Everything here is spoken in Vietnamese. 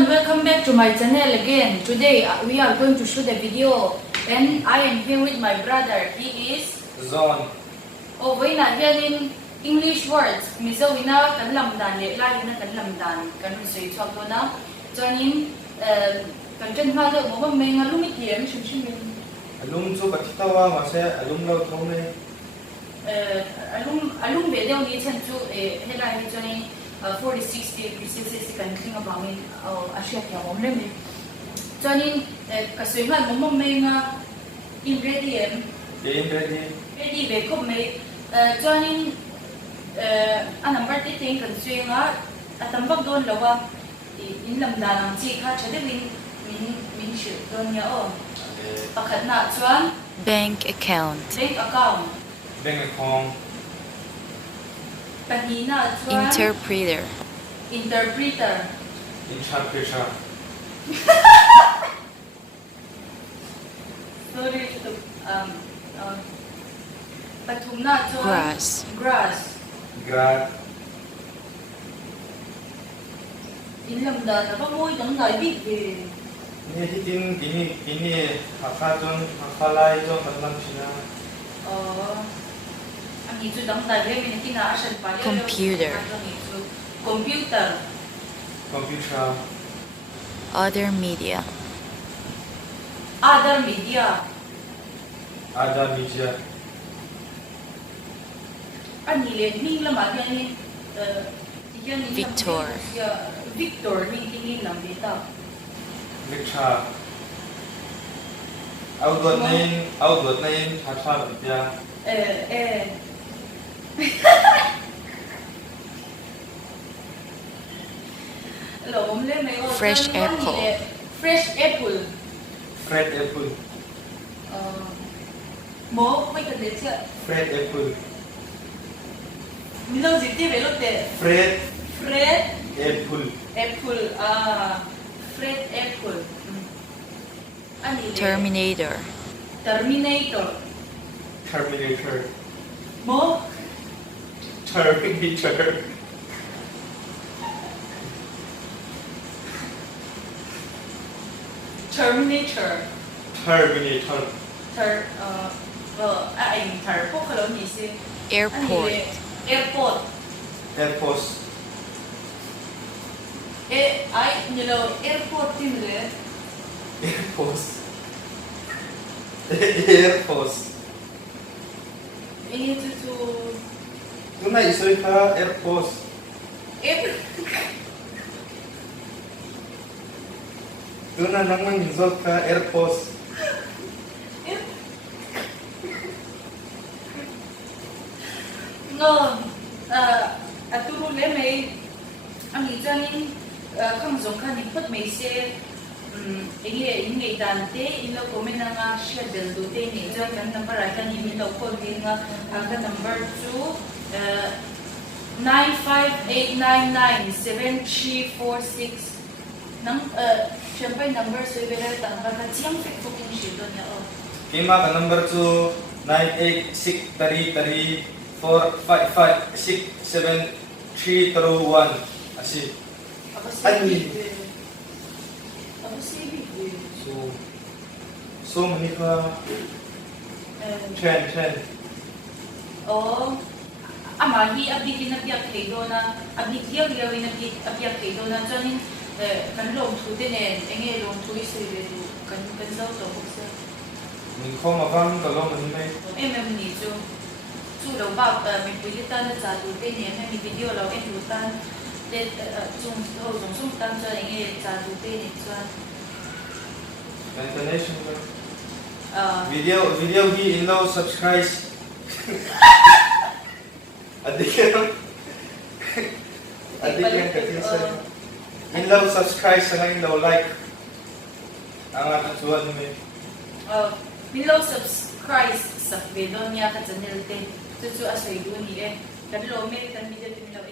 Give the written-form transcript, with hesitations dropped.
everyone, welcome back to my channel again. Today we are going to shoot a video and I am here with my brother. He is Zon. Oh, we na here in English words. Mizo ina kan lamdan le lai na kan lamdan kan sui chok to na. Chuanin kan chen ha de mo me nga lumi tiam shim shim min. Alum chu batitawa ma se alum lo thome. Alum be de ni chen chu helai ni chuanin 40-60 degrees Celsius kan thing about me Asia kya om le me. Chuanin ka sui ngan mo me nga ingredient ready về khúc mấy cho nên anh nằm bắt tiếng cần xuyên á tầm vóc đôn là qua thì in làm đàn làm chi khác cho nên mình chịu đôn nhớ và khẩn nào chuan bank account bạn ý nào chuan interpreter sorry Patum na chuan grass in làm đàn là có môi giống người biết về Ni hitin kini hakha lai jon matlam china. Ang itu dong tadi mình tin là asan pa Computer. Computer other media anh liền mình là mà cái Victor mình cái làm gì ta Lecture. Outward name hatha bia. fresh apple bố mấy cái đấy chưa Fred apple. mình đâu gì tiếp về lúc đấy Fred apple Fred apple Terminator bố Terminator. anh thở phúc cái gì xí airport ai như là airport tin rồi Airpost. ini tu Tuna isoi ka airpost. Tuna namang minzot ka airpost. no turu le mai anh nghĩ cho nên không dùng khăn thì phất mấy xe ini ngaihthlak te in lo comment nga share bell do te ni cho kan number ra kan ni lo call din nga ang number 2 958997346 nang siyempre number so ibera ta ka chiang facebook in shi do nya Kima ka number 2 9863345567331 asi. Ani. So many ka trend. ama hi abdi kinapyak kaido na abdi kiyang gawin na apyak kaido na cho nên kan lom thu te ne enge lom thu ise le du kan zau to boksa Mình không mà văng cả lông mình đây. em ni chu lo ba mình pui ta na cha du te ne mi video lo em du tan de chung tan cho enge cha du te ne cho International. Video hi in low subscribe. Adikan katisa. In low subscribe sa in low like. Ang atatuan mo. Below subscribe sa video niya ka channel te. Chu asoy du ni kan lo me kan video below